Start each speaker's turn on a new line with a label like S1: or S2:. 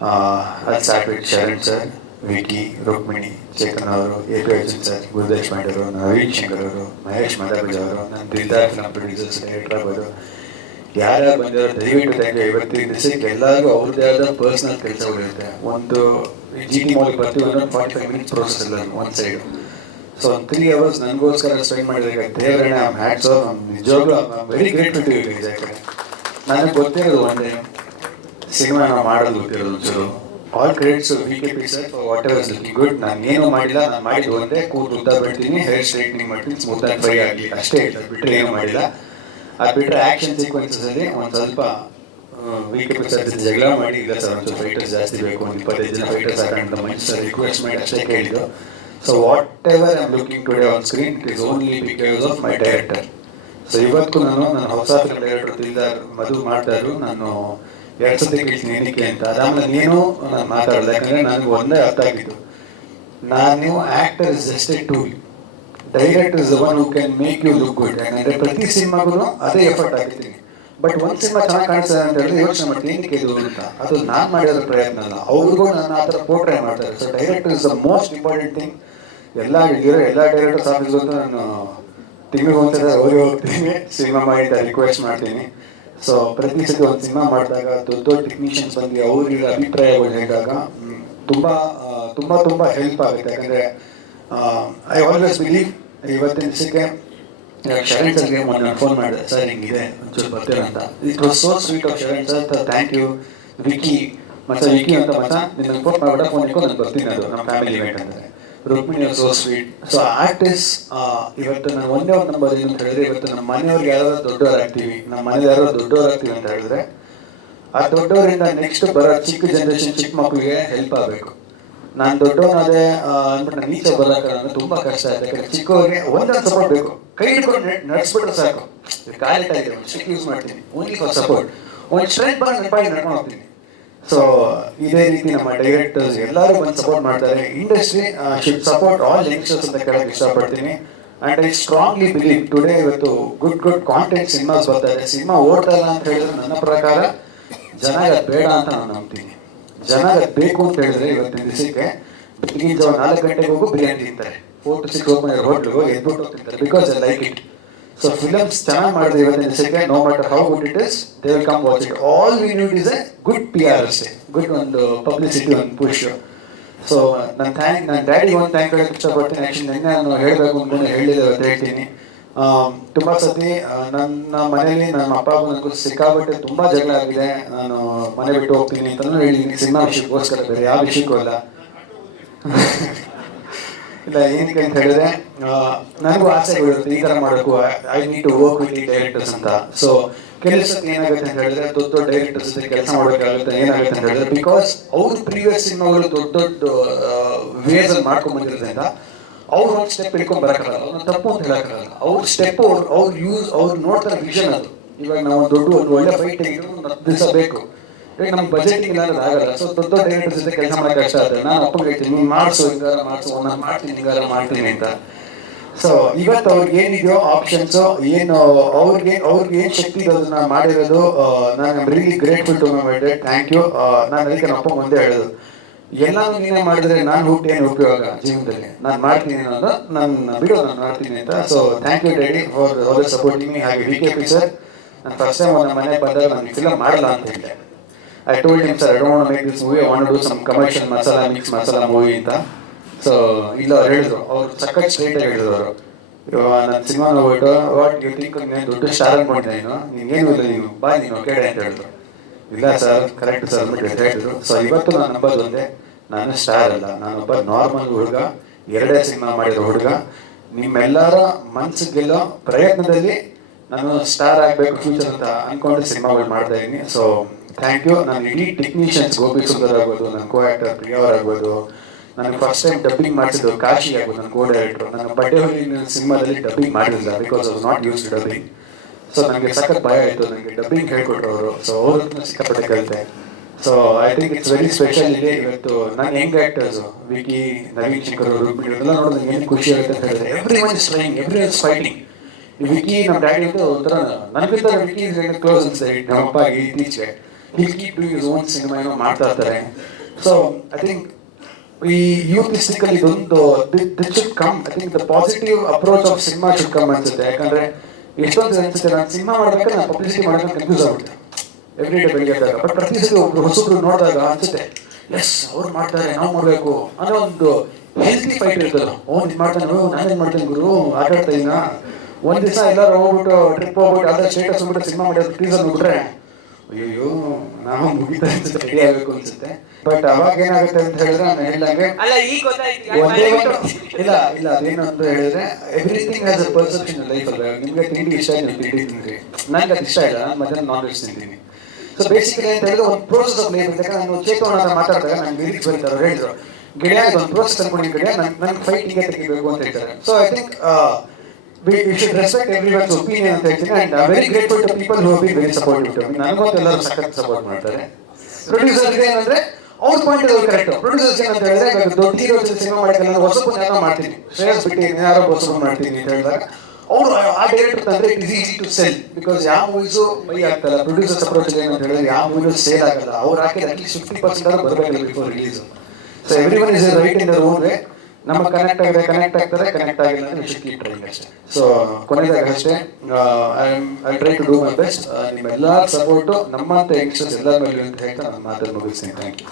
S1: ಅಲ್ಲಿ ಸಾಕ್ರೆಟ್ ಶರಣ್ ಸರ್ ವಿಕಿ ರುಕ್ಮಿಣಿ, ಚೇತನ್ ಅವರು A P Arjun sir, Gurudesh Pande ಅವರು ನವೀನ್ ಶಂಕರ್ ಅವರು, ಮಹೇಶ್ ಮಾದಾಬಜ್ ಅವರು, ನನ್ನ ದಿಲ್ದಾರ್ ಪ್ರೊಡ್ಯೂಸರ್ಸ್ ಡೈರೆಕ್ಟರ್ ಯಾರು ಯಾರ್ಯಾರು ಬಂದಿರೋ ದಯವಿಟ್ಟು ಥ್ಯಾಂಕ್ ಇವತ್ತಿನ ದಿವಸಕ್ಕೆ ಎಲ್ಲರಿಗೂ ಅವ್ರದ್ದೇ ಆದ ಪರ್ಸನಲ್ ಕೆಲಸಗಳಿರುತ್ತೆ ಒಂದು ಜಿ ಟಿ ಮೂಲಕ ಬರ್ತೀವಿ ಅಂದ್ರೆ ಫಾರ್ಟಿ ಫೈವ್ ಮಿನಿಟ್ಸ್ ಪ್ರೋಸೆಸ್ ಇಲ್ಲ ಒಂದು ಸೈಡ್ ಸೊ ಒಂದು ತ್ರೀ ಅವರ್ಸ್ ನನಗೋಸ್ಕರ ಸ್ಪೆಂಡ್ ಮಾಡಿದ್ರೆ ದೇವರಣ್ಣ ಹ್ಯಾಟ್ಸ್ ನಿಜವಾಗ್ಲೂ ವೆರಿ ಗ್ರೇಟ್ ಟು ಯು ನನಗೆ ಗೊತ್ತಿರೋದು ಒಂದೇ ಸಿನಿಮಾ ಮಾಡಲು ಗೊತ್ತಿರೋದು ಚಲೋ all credits V K P sir for whatever looking good ನಾನು ಏನು ಮಾಡಿಲ್ಲ, ನಾನು ಮಾಡಿದ್ದು ಒಂದೇ ಕೂತು ಉದ್ದ ಬಿಡ್ತೀನಿ ಹೇರ್ ಸ್ಟ್ರೈಟ್ನಿಂಗ್ ಮಾಡ್ತೀನಿ ಸ್ಮೂತ್ ಆಗಿ ಫ್ರೈ ಆಗಲಿ ಅಷ್ಟೇ ಇಲ್ಲ ಬಿಟ್ಟರೆ ಏನು ಮಾಡಿಲ್ಲ. ಅದು ಬಿಟ್ಟರೆ ಆ್ಯಕ್ಷನ್ ಸೀಕ್ವೆನ್ಸಸ್ ಅಲ್ಲಿ ಒಂದು ಸ್ವಲ್ಪ ವಿ ಕೆ ಪಿ ಸರ್ ಜಗಳ ಮಾಡಿ, ಇಲ್ಲ ಸರ್ ಒಂದು ಫೈಟರ್ಸ್ ಜಾಸ್ತಿ ಬೇಕು, ಒಂದು ಇಪ್ಪತ್ತೈದು ಜನ ಫೈಟರ್ಸ್ ಹಾಕೊಂಡು ಮಂಚ್ ಸರ್ ರಿಕ್ವೆಸ್ಟ್ ಮಾಡಿ ಅಷ್ಟೇ ಕೇಳಿದ್ದು. So whatever I am looking today on screen it is only because of my director so ಇವತ್ತು ನಾನು ನನ್ನ ಹೊಸ ಫಿಲ್ಮ್ ಡೈರೆಕ್ಟರ್ ಮಧು ಮಾಡ್ತಾರು ನಾನು ಎರಡು ಸತಿ ಕೇಳ್ತೀನಿ ಏನಕ್ಕೆ ಅಂತ. ಅದಾದ್ಮೇಲೆ ನೀನು ನಾನು ಮಾತಾಡಲ್ಲ ಯಾಕಂದ್ರೆ ನನಗೆ ಒಂದೇ ಅರ್ಥ ಆಗಿದ್ದು. ನಾನು actor is just a tool director is one who can make you look good ಯಾಕಂದ್ರೆ ಪ್ರತಿ ಸಿನಿಮಾಗೂ ಅದೇ ಎಫರ್ಟ್ ಹಾಕಿದ್ದೀನಿ ಬಟ್ ಒಂದು ಸಿನಿಮಾ ಚೆನ್ನಾಗಿ ಕಾಣಿಸ್ತದೆ ಅಂತ ಹೇಳಿದ್ರೆ ಯೋಚನೆ ಮಾಡ್ತೀನಿ ಏನಕ್ಕೆ ಇದು ಅಂತ. ಅದು ನಾನು ಮಾಡಿರೋ ಪ್ರಯತ್ನ ಅಲ್ಲ. ಅವ್ರಿಗೂ ನಾನು ಆ ಥರ ಪೋರ್ಟ್ರೇ ಮಾಡ್ತಾರೆ. So director is the most important thing ಎಲ್ಲ ಇರೋ ಎಲ್ಲ ಡೈರೆಕ್ಟರ್ಸ್ ಆಫೀಸ್ಗೂ ನಾನು ತಿಂಗಳಿಗೆ ಒಂದ್ಸಲ ಹೋಗಿ ಹೋಗ್ತೀನಿ. ಸಿನಿಮಾ ಮಾಡಿ ರಿಕ್ವೆಸ್ಟ್ ಮಾಡ್ತೀನಿ. ಸೊ ಪ್ರತಿ ಸತಿ ಒಂದು ಸಿನಿಮಾ ಮಾಡಿದಾಗ ದೊಡ್ಡ ದೊಡ್ಡ ಟೆಕ್ನಿಷಿಯನ್ಸ್ ಬಂದು ಅವ್ರಿಗೆ ಅಭಿಪ್ರಾಯಗಳು ಹೇಳಿದಾಗ ತುಂಬ ತುಂಬಾ, ತುಂಬ ಹೆಲ್ಪ್ ಆಗುತ್ತೆ. ಯಾಕಂದರೆ ಐ ಆಲ್ವೇಸ್ ಬಿಲೀವ್ ಇವತ್ತಿನ ದಿವಸಕ್ಕೆ ಶರಣ್ ಸರ್ಗೆ ಮೊನ್ನೆ ಫೋನ್ ಮಾಡಿದೆ, ಸರ್, ಹಿಂಗಿದೆ, ಒಂಚೂರು ಬರ್ತೀರಾ ಅಂತ. It was so sweet of Sharan sir thank you Vicky ಮತ್ತೆ ವಿಕಿ ಅಂತ ಮತ್ತೆ ನಿನ್ನ ಫೋನ್ ಫೋನ್ ಇಟ್ಕೊಂಡು ನಾನು ಬರ್ತೀನಿ ಅದು, ನಮ್ಮ ಫ್ಯಾಮಿಲಿ ಇವೆಂಟ್ ಅಂದರೆ Rukmini so sweet so artist ಇವತ್ತು ನಾನು ಒಂದೇ ಒಂದು ನಂಬರ್ ಏನು ಅಂತ ಹೇಳಿದ್ರೆ ಇವತ್ತು ನಮ್ಮ ಮನೆಯವ್ರಿಗೆ ಯಾರಾದ್ರೂ ದೊಡ್ಡವರಾಗ್ತೀವಿ. ನಮ್ಮ ಮನೇಲಿ ಯಾರೋ ದೊಡ್ಡವರಾಗ್ತೀವಿ ಅಂತ ಹೇಳಿದ್ರೆ ಆ ದೊಡ್ಡವರಿಂದ ನೆಕ್ಸ್ಟ್ ಬರೋ ಚಿಕ್ಕ ಜನರೇಷನ್ ಚಿಕ್ಕ ಮಕ್ಕಳಿಗೆ ಹೆಲ್ಪ್ ಆಗಬೇಕು. ನಾನು ದೊಡ್ಡವನಾದೆ ಅಂದ್ಬಿಟ್ಟು ನಾನು ಈಚೆ ಬರೋಕೆ ಕಾರಣ ತುಂಬಾ ಕಷ್ಟ ಆಯ್ತು ಯಾಕಂದ್ರೆ ಚಿಕ್ಕವರಿಗೆ ಒಂದೊಂದು ಸಪೋರ್ಟ್ ಬೇಕು. ಕೈ ಹಿಡ್ಕೊಂಡು ನಡೆಸ್ಬಿಟ್ರೆ ಸಾಕು. ಕಾಲಿಟ್ಟಾಗಿದೆ ಒಂದು ಚಿಕ್ಕ ಯೂಸ್ ಮಾಡ್ತೀನಿ. ಓನ್ಲಿ ಫಾರ್ ಸಪೋರ್ಟ್ ಒಂದು ಸ್ಟ್ರೆಂತ್ ಬಾರ್ ನೆನಪಾಗಿ ನಡ್ಕೊಂಡು ಹೋಗ್ತೀನಿ. ಸೊ ಇದೇ ರೀತಿ ನಮ್ಮ ಡೈರೆಕ್ಟರ್ಸ್ ಎಲ್ಲರೂ ಬಂದು ಸಪೋರ್ಟ್ ಮಾಡ್ತಾರೆ. Industry should support all youngsters ಅಂತ ಕೇಳಕ್ಕೆ ಇಷ್ಟಪಡ್ತೀನಿ. And I strongly believe today ಇವತ್ತು ಗುಡ್ ಗುಡ್ ಕಾಂಟೆಂಟ್ ಸಿನಿಮಾಸ್ ಬರ್ತಾ ಇದೆ ಸಿನಿಮಾ ಓಡ್ತಾ ಇಲ್ಲ ಅಂತ ಹೇಳಿದ್ರೆ ನನ್ನ ಪ್ರಕಾರ ಜನ ಬೇಡ ಅಂತ ನಾನು ನಂಬ್ತೀನಿ. ಜನ ಬೇಕು ಅಂತ ಹೇಳಿದ್ರೆ ಇವತ್ತಿನ ದಿವಸಕ್ಕೆ ಬೆಳಗಿನ ಜಾವ ನಾಲ್ಕು ಗಂಟೆಗೆ ಹೋಗು ಬಿರಿಯಾನಿ ತಿಂತಾರೆ. ಫೋರ್ ಟು ಸಿಕ್ಸ್ ಓಪನ್ ಹೋಟ್ಲಿಗೆ ಹೋಗಿ ಎದ್ಬಿಟ್ಟು because I like it so films ಚೆನ್ನಾಗಿ ಮಾಡಿದ್ರೆ ಇವತ್ತಿನ ದಿವಸಕ್ಕೆ no matter how good it is they will come watch it all we need is a good P R ಅಷ್ಟೇ ಗುಡ್ ಒಂದು ಪಬ್ಲಿಸಿಟಿ ಒಂದು ಪುಷ್ ಸೊ ನನ್ನ ಥ್ಯಾಂಕ್ ನನ್ನ ಡ್ಯಾಡಿ ಒಂದು ಥ್ಯಾಂಕ್ ಹೇಳಕ್ಕೆ ಇಷ್ಟಪಡ್ತೀನಿ ಆ್ಯಕ್ಚುಲಿ ನಿನ್ನೆ ನಾನು ಹೇಳಬೇಕು ಅಂದ್ಕೊಂಡು ಹೇಳಿದೆ ಅಂತ ಹೇಳ್ತೀನಿ. ತುಂಬ ಸತಿ ನನ್ನ ಮನೇಲಿ ನಮ್ಮ ಅಪ್ಪ ನನಗೂ ಸಿಕ್ಕಾಪಟ್ಟೆ ತುಂಬ ಜಗಳ ಆಗಿದೆ. ನಾನು ಮನೆ ಬಿಟ್ಟು ಹೋಗ್ತೀನಿ ಅಂತಲೂ ಹೇಳಿದ್ದೀನಿ. ಸಿನಿಮಾ ವಿಷಯಕ್ಕೋಸ್ಕರ ಬೇರೆ ಯಾವ ವಿಷಯಕ್ಕೂ ಅಲ್ಲ. ಇಲ್ಲ ಏನಕ್ಕೆ ಅಂತ ಹೇಳಿದ್ರೆ ನನಗೂ ಆಸೆಗಳಿರುತ್ತೆ ಈ ತರ ಮಾಡಬೇಕು I need to work with directors ಅಂತ. ಸೊ ಕೆಲಸಕ್ಕೆ ಏನಾಗುತ್ತೆ ಅಂತ ಹೇಳಿದ್ರೆ ದೊಡ್ಡ ದೊಡ್ಡ ಡೈರೆಕ್ಟರ್ಸ್ ಕೆಲಸ ಮಾಡಬೇಕಾಗುತ್ತೆ ಏನಾಗುತ್ತೆ ಅಂತ ಹೇಳಿದ್ರೆ ಬಿಕಾಸ್ ಅವ್ರ ಪ್ರೀವಿಯಸ್ ಸಿನಿಮಾಗಳು ದೊಡ್ಡ ದೊಡ್ಡ ವೇಸ್ ಅಲ್ಲಿ ಮಾಡ್ಕೊಂಡ್ ಬಂದಿರೋದ್ರಿಂದ ಅವ್ರು ಒಂದು ಸ್ಟೆಪ್ ಇಟ್ಕೊಂಡ್ ಬರಕ್ಕಾಗಲ್ಲ ಅವ್ರನ್ನ ತಪ್ಪು ಅಂತ ಹೇಳಕ್ಕಾಗಲ್ಲ. ಅವ್ರ ಸ್ಟೆಪ್ ಅವ್ರು ಅವ್ರು ಯೂಸ್ ಅವ್ರು ನೋಡ್ತಾರೆ ವಿಷನ್ ಅದು. ಇವಾಗ ನಾವು ದೊಡ್ಡ ಒಂದು ಒಳ್ಳೆ ಫೈಟ್ ಒಂದು ಹತ್ತು ದಿವಸ ಬೇಕು. ಈಗ ನಮ್ಗೆ ಬಜೆಟ್ ಇಲ್ಲ ಅನ್ನೋದು ಆಗಲ್ಲ. ಸೊ ದೊಡ್ಡ ದೊಡ್ಡ ಡೈರೆಕ್ಟರ್ ಜೊತೆ ಕೆಲಸ ಮಾಡೋಕೆ ಕಷ್ಟ ಆಗುತ್ತೆ ನಾನು ಅಪ್ಪಗೆ ಹೇಳ್ತೀನಿ ನೀನು ಮಾಡಿಸು ಹಿಂಗಾರ ಮಾಡಿಸು ನಾನು ಮಾಡ್ತೀನಿ ಹಿಂಗಾರ ಮಾಡ್ತೀನಿ ಅಂತ. ಸೊ ಇವತ್ತು ಅವ್ರಿಗೆ ಏನಿದೆಯೋ ಆಪ್ಷನ್ಸ್ ಏನು ಅವ್ರಿಗೆ ಅವ್ರಿಗೆ ಏನು ಶಕ್ತಿ ಅದನ್ನ ಮಾಡಿರೋದು ನಾನು really grateful to my thank you ನಾನು ಅದಕ್ಕೆ ನಮ್ಮ ಅಪ್ಪ ಮುಂದೆ ಹೇಳೋದು. ಎಲ್ಲಾನು ನೀನೇ ಮಾಡಿದ್ರೆ ನಾನು ಹುಟ್ಟಿ ಏನು ಉಪಯೋಗ ಜೀವನದಲ್ಲಿ. ನಾನು ಮಾಡ್ತೀನಿ ಅನ್ನೋದು ನನ್ನ ಬಿಡೋ ನಾನು ಮಾಡ್ತೀನಿ ಅಂತ. So thank you daddy for all supporting me ಹಾಗೆ ವಿ ಕೆ ಪಿ ಸರ್ ನಾನು ಫಸ್ಟ್ ಟೈಮ್ ನಮ್ಮ ಮನೆ ಬಂದಾಗ ನಾನು ಫಿಲಮ್ ಮಾಡಲ್ಲ ಅಂತ ಹೇಳಿದೆ. I told him sir I don't make this movie want do some commercial masala mix masala movie ಅಂತ. ಸೊ ಇಲ್ಲ, ಅವ್ರು ಹೇಳಿದ್ರು. ಅವ್ರು ಸಖತ್ ಸ್ಟ್ರೈಟ್ ಹೇಳಿದ್ರು ಅವರು. ನನ್ನ ಸಿನಿಮಾ ನೋಡ್ಬಿಟ್ಟು ವಾಟ್ ಯು ಥಿಂಕ್ ನೀನು ದೊಡ್ಡ ಸ್ಟಾರ್ ಅನ್ಕೊಂಡಿದ್ದೆ ನೀನು. ನಿನ್ಗೇನು ಇಲ್ಲ ನೀನು. ಬಾ, ನೀನು ಕೇಳಿ ಅಂತ ಹೇಳಿದ್ರು. ಇಲ್ಲ ಸರ್ ಕರೆಕ್ಟ್ ಸರ್ ಅಂದ್ಬಿಟ್ಟು ಹೇಳಿದ್ರು. ಸೊ ಇವತ್ತು ನಾನು ನಂಬೋದು ಒಂದೇ ನಾನು ಸ್ಟಾರ್ ಅಲ್ಲ. ನಾನೊಬ್ಬ ನಾರ್ಮಲ್ ಹುಡುಗ, ಎರಡೇ ಸಿನಿಮಾ ಮಾಡಿರೋ ಹುಡುಗ. ನಿಮ್ಮೆಲ್ಲರ ಮನ್ಸು ಗೆಲ್ಲೋ ಪ್ರಯತ್ನದಲ್ಲಿ ನಾನು ಸ್ಟಾರ್ ಆಗಬೇಕು ಫ್ಯೂಚರ್ ಅಂತ ಅನ್ಕೊಂಡು ಸಿನಿಮಾಗಳು ಮಾಡ್ತಾ ಇದ್ದೀನಿ ಸೊ ಥ್ಯಾಂಕ್ ಯು ನನ್ನ ಇಡೀ ಟೆಕ್ನಿಷಿಯನ್ಸ್ ಗೋಪಿ ಸುಂದರ್ ಆಗ್ಬೋದು ನನ್ನ ಕೋ ಆಕ್ಟರ್ ಪ್ರಿಯವರ್ ಆಗ್ಬೋದು ನನಗೆ ಫಸ್ಟ್ ಟೈಮ್ ಡಬ್ಬಿಂಗ್ ಮಾಡಿಸಿದ್ದು ಕಾಶಿ ಆಗ್ಬೋದು ನನ್ನ ಕೋ ಡೈರೆಕ್ಟರ್ ನನ್ನ ಬಡ್ಡೆ ಹೊಲಿನ ಸಿನಿಮಾದಲ್ಲಿ ಡಬ್ಬಿಂಗ್ ಮಾಡಿಲ್ಲ because of not use dubbing so ನನಗೆ ಸಖತ್ ಭಯ ಆಯಿತು ನನಗೆ ಡಬ್ಬಿಂಗ್ ಹೇಳ್ಕೊಟ್ರು ಅವರು. ಸೊ ಅವ್ರನ್ನ ಸಿಕ್ಕಾಪಟ್ಟೆ ಕಲಿತೆ. So I think it's very special ಇದೆ ಇವತ್ತು ನನ್ನ ಹೆಂಗ್ ಆಕ್ಟರ್ಸ್ ವಿಕಿ ನವೀನ್ ಶಂಕರ್ ಅವರು ಎಲ್ಲ ನೋಡಿದ್ರೆ ಏನು ಖುಷಿ ಆಗುತ್ತೆ ಅಂತ ಹೇಳಿದ್ರೆ every one is trying every one is fighting Vicky ನಮ್ಮ ಡ್ಯಾಡಿ ಅಂತ ಒಂಥರ ನನಗಿಂತ ವಿಕಿ ಕ್ಲೋಸ್ ಅನ್ಸುತ್ತೆ. ನಮ್ಮಪ್ಪ ಇತ್ತೀಚೆಗೆ keep doing is own cinema ಏನೋ ಮಾಡ್ತಾ ಇರ್ತಾರೆ. ಸೊ ಐ ಥಿಂಕ್ ಈ ಯೂತ್ಸ್ಟಿಕಲ್ಲಿ ಇದೊಂದು that should come I think the positive approach of cinema should come ಅನ್ಸುತ್ತೆ ಯಾಕಂದ್ರೆ ಎಷ್ಟೊಂದು ಸಲ ಅನ್ಸುತ್ತೆ ನಾನು ಸಿನಿಮಾ ಮಾಡ್ಬೇಕಾದ್ರೆ ನಾನು ಪಬ್ಲಿಸಿಟಿ ಮಾಡೋಕೆ ಕನ್ಫ್ಯೂಸ್ ಆಗ್ಬಿಟ್ಟೆ ಎವ್ರಿ ಡೇ ಬೆಳಿಗ್ಗೆ ಎದ್ದಾಗ. ಬಟ್ ಪ್ರತಿ ಸತಿ ಒಬ್ರು ಹೊಸಬ್ರು ನೋಡಿದಾಗ ಅನ್ಸುತ್ತೆ ಎಸ್ ಅವ್ರು ಮಾಡ್ತಾರೆ ನಾವು ಮಾಡಬೇಕು. ಅನ್ನೋ ಒಂದು ಹೆಲ್ತಿ ಫೈಟ್ ಇರ್ತದೆ ಓ ಇದು ಮಾಡ್ತಾನೆ ನಾನೇನು ಮಾಡ್ತೇನೆ ಗುರು? ಆಟ ಆಡ್ತಾ ಇದೀನ? ಒಂದ್ ದಿವಸ ಎಲ್ಲರೂ ಹೋಗ್ಬಿಟ್ಟು ಟ್ರಿಪ್ ಹೋಗ್ಬಿಟ್ಟು ಅದ್ರ ಸ್ಟೇಟಸ್ ಹೋಗ್ಬಿಟ್ಟು ಸಿನಿಮಾ ಮಾಡೋದು ಟೀಸರ್ ನೋಡ್ಬಿಟ್ರೆ ಅಯ್ಯೋ ನಾವು ಮುಗಿತಾ ರೆಡಿ ಆಗಬೇಕು ಅನ್ಸುತ್ತೆ. ಬಟ್ ಅವಾಗ ಏನಾಗುತ್ತೆ ಅಂತ ಹೇಳಿದ್ರೆ ನಾನು ಹೇಳಿದಂಗೆ ಒಂದೇ ಇಲ್ಲ ಇಲ್ಲ ಅದೇನು ಅಂತ ಹೇಳಿದ್ರೆ everything as a perception life ಅಲ್ಲ ನಿಮ್ಗೆ ತಿಂಡಿ ಇಷ್ಟ ಇಲ್ಲ ತಿಂಡಿ ತಿಂದ್ರಿ. ನನಗೆ ಅದು ಇಷ್ಟ ಇಲ್ಲ ನಾನು ಮಧ್ಯಾಹ್ನ ನಾನ್ ವೆಜ್ ತಿಂತೀನಿ. ಸೊ ಬೇಸಿಕಲಿ ಅಂತ ಹೇಳಿದ್ರೆ ಒಂದು ಪ್ರೋಸೆಸ್ ಆಫ್ ಲೈಫ್ ಅಂತ ನಾನು ಚೇತೋಣ ಮಾತಾಡಿದಾಗ ನಂಗೆ ಲಿರಿಕ್ಸ್ ಬರ್ತಾರೆ ಹೇಳಿದ್ರು. ಗಿಡ ಒಂದು ಪ್ರೋಸೆಸ್ ಅನ್ಕೊಂಡು ಗೆಳೆಯ ನನ್ ನನ್ಗೆ ಫೈಟ್ ಹಿಂಗೆ ತೆಗಿಬೇಕು ಅಂತ ಹೇಳ್ತಾರೆ. So I think we, we should respect everyone's opinion ಅಂತ ಹೇಳ್ತೀನಿ and I'm very grateful to people who have been very supportive to me. ನನಗಂತೂ ಎಲ್ಲರೂ ಸಖತ್ ಸಪೋರ್ಟ್ ಮಾಡ್ತಾರೆ. ಪ್ರೊಡ್ಯೂಸರ್ ಏನಂದ್ರೆ ಅವ್ರ ಪಾಯಿಂಟ್ ಅವ್ರು ಕರೆಕ್ಟ್ ಪ್ರೊಡ್ಯೂಸರ್ಸ್ ಏನಂತ ಹೇಳಿದ್ರೆ ಇವಾಗ ದೊಡ್ಡ ಹೀರೋ ಸಿನಿಮಾ ಮಾಡಕ್ಕೆ ನಾನು ಹೊಸಬನ್ ಏನೋ ಮಾಡ್ತೀನಿ. ಶ್ರೇಯಸ್ ಬಿಟ್ಟು ಯಾರೋ ಹೊಸಬನ್ ಮಾಡ್ತೀನಿ ಅಂತ ಹೇಳಿದಾಗ ಅವರು ಆ ಡೈರೆಕ್ಟರ್ ತಂದ್ರೆ it is easy to sell because ಯಾವ ಮೂವೀಸು ಬೈ ಆಗ್ತಲ್ಲ ಪ್ರೊಡ್ಯೂಸರ್ಸ್ ಅಪ್ರೋಚ್ ಏನಂತ ಹೇಳಿದ್ರೆ ಯಾವ ಮೂವೀಸ್ ಸೇಲ್ ಆಗಲ್ಲ. ಅವ್ರು ಹಾಕಿದ್ರೆ ಅಟ್ಲೀಸ್ಟ್ ಫಿಫ್ಟಿ ಪರ್ಸೆಂಟ್ ಆದ್ರೂ ಬರಬೇಕು before release so every one is right in their own way ನಮ್ಮ ಕನೆಕ್ಟ್ ಆಗಿದೆ ಕನೆಕ್ಟ್ ಆಗ್ತದೆ ಕನೆಕ್ಟ್ ಆಗಿಲ್ಲ ಅಂದ್ರೆ ಶುಡ್ ಕೀಪ್ ಟ್ರೈಂಗ್ ಅಷ್ಟೇ. ಸೊ ಕೊನೆಯದಾಗಿ ಅಷ್ಟೇ I try to do my best ನಿಮ್ಮೆಲ್ಲರ ಸಪೋರ್ಟು ನಮ್ಮಂತ ಯಂಗ್ಸ್ಟರ್ಸ್ ಎಲ್ಲರ ಮೇಲೆ ಅಂತ ಹೇಳ್ತಾ ನನ್ನ ಮಾತನ್ನು ಮುಗಿಸ್ತೀನಿ. Thank you